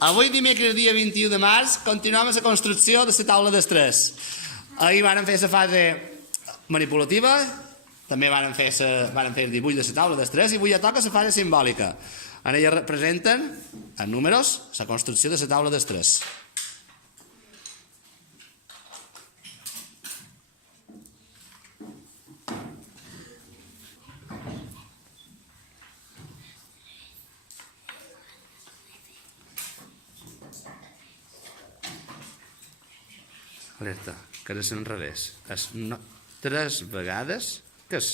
Avui dimecres, dia 21 de març, continuem la construcció de la taula d'estrès. Ahir vàrem fer la fase manipulativa, també vàrem fer el dibuix de la taula d'estrès i avui ja toca la fase simbòlica. En ella representen, en números, la construcció de la taula d'estrès. Alerta, que és l'enrevés. És 3 vegades... Què és?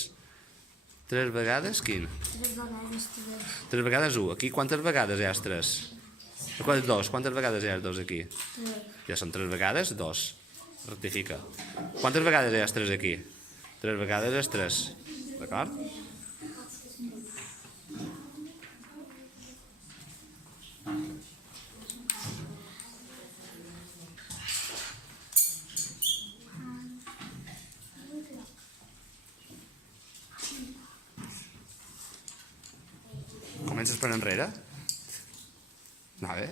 3 vegades quin? 3 vegades 3. 3 vegades 1. Aquí quantes vegades hi ha 3? 2. Quantes vegades hi ha 2 aquí? 3. Ja són 3 vegades 2. Rectifica. Quantes vegades hi ha 3 aquí? 3 vegades és 3. D'acord? Comences per enrere? Anar bé?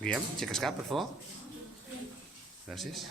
Guillem, aixeques cap, per favor. Gràcies.